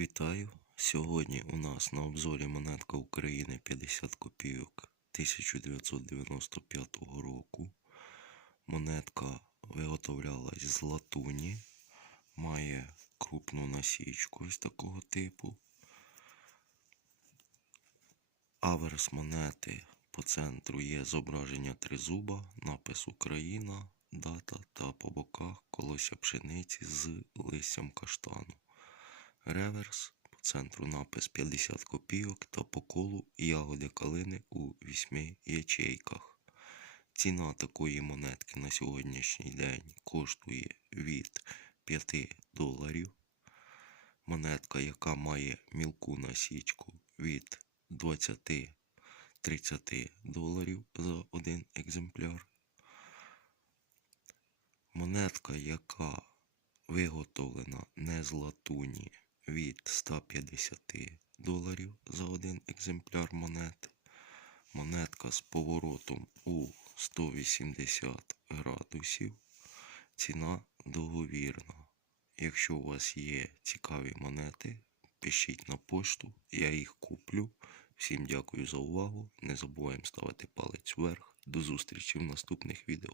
Вітаю! Сьогодні у нас на обзорі монетка України 50 копійок 1995 року. Монетка виготовлялась з латуні, має крупну насічку ось такого типу. Аверс монети по центру є зображення тризуба, напис Україна, дата та по боках колося пшениці з листям каштану. Реверс по центру напис 50 копійок та по колу ягоди калини у вісьми ячейках. Ціна такої монетки на сьогоднішній день коштує від 5 доларів. Монетка, яка має мілку насічку від 20-30 доларів за один екземпляр. Монетка, яка виготовлена не з латуні від 150 доларів за один екземпляр монети. Монетка з поворотом у 180 градусів. Ціна договірна. Якщо у вас є цікаві монети, пишіть на пошту, я їх куплю. Всім дякую за увагу. Не забуваємо ставити палець вверх. До зустрічі в наступних відео.